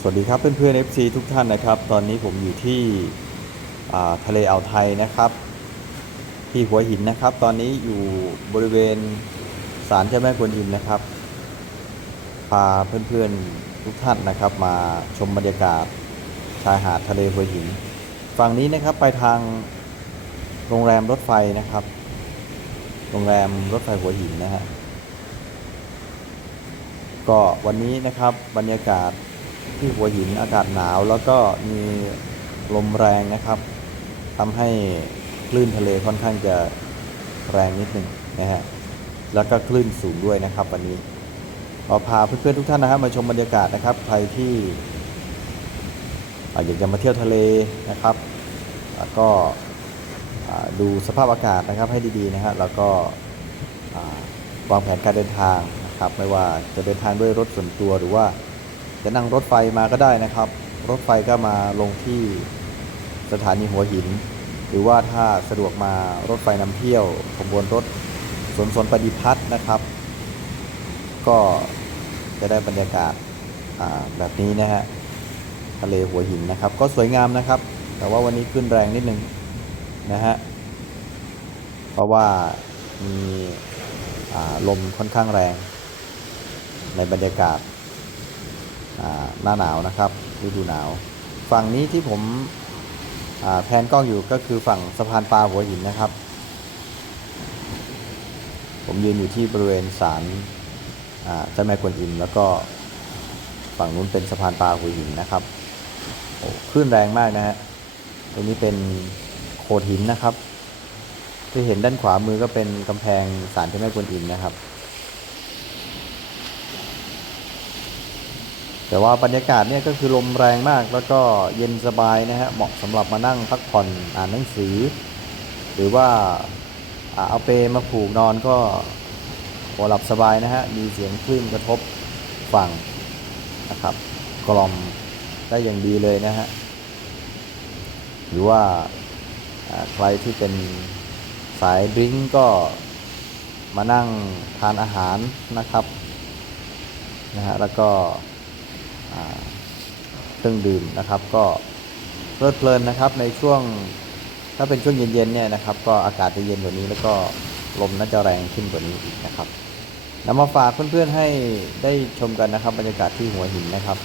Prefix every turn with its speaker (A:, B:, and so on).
A: สวัสดีครับเพื่อนๆ FC ทุกท่านนะครับ ตอนนี้ผมอยู่ที่ทะเลอ่าวไทยนะครับ ที่หัวหินนะครับ ตอนนี้อยู่บริเวณศาลเจ้าแม่กวนอิมนะครับ พาเพื่อนๆทุกท่านนะครับ มาชมบรรยากาศชายหาดทะเลหัวหิน ฝั่งนี้นะครับไปทางโรงแรมรถไฟนะครับ โรงแรมรถไฟหัวหินนะฮะก็วันนี้นะครับบรรยากาศ ที่หัวหินอากาศหนาวแล้วก็มีลมแรงนะครับทำให้คลื่นทะเลค่อนข้างจะแรงนิดหนึ่งนะฮะแล้วก็คลื่นสูงด้วยนะครับวันนี้ขอพาเพื่อนๆทุกท่านนะครับมาชมบรรยากาศนะครับ ใครที่อยากจะมาเที่ยวทะเลนะครับแล้วก็ดูสภาพอากาศนะครับให้ดีๆนะฮะแล้วก็วางแผนการเดินทางนะครับ ไม่ว่าจะเดินทางด้วยรถส่วนตัวหรือว่า จะนั่งรถไฟมาก็ได้นะครับ รถไฟก็มาลงที่สถานีหัวหิน หรือว่าถ้าสะดวกมารถไฟนำเที่ยวขบวนรถสวนสนปฏิพัฒน์นะครับ ก็จะได้บรรยากาศาแบบนี้นะฮะทะเลหัวหินนะครับ ก็สวยงามนะครับ แต่ว่าวันนี้ขึ้นแรงนิดนึงนะฮะเพราะว่ามีลมค่อนข้างแรงในบรรยากาศ หน้าหนาวนะครับฤดูหนาว ฝั่งนี้ที่ผมแพนกล้องอยู่ก็คือฝั่งสะพานปลาหัวหินนะครับ ผมยืนอยู่ที่บริเวณศาลเจ้าแม่กวนอิมแล้วก็ฝั่งนู้นเป็นสะพานปลาหัวหินนะครับโอ้คลื่นแรงมากนะฮะตรงนี้เป็นโขดหินนะครับที่เห็นด้านขวามือก็เป็นกำแพงศาลเจ้าแม่กวนอิมนะครับ แต่ว่าบรรยากาศเนี่ยก็คือลมแรงมากแล้วก็เย็นสบายนะฮะเหมาะสำหรับมานั่งพักผ่อนอ่านหนังสือ หรือว่าเอาเปมาผูกนอนก็พอหลับสบายนะฮะมีเสียงคลื่นกระทบฝั่งนะครับกล่อมได้อย่างดีเลยนะฮะหรือว่าใครที่เป็นสายดริ้งก็มานั่งทานอาหารนะครับนะฮะแล้วก็ เครื่องดื่มนะครับ ก็เพลิดเพลินนะครับในช่วงถ้าเป็นช่วงเย็นๆเนี่ยนะครับ ก็อากาศจะเย็นกว่านี้แล้วก็ลมน่าจะแรงขึ้นกว่านี้อีกนะครับนำมาฝากเพื่อนๆให้ได้ชมกันนะครับ บรรยากาศที่หัวหินนะครับ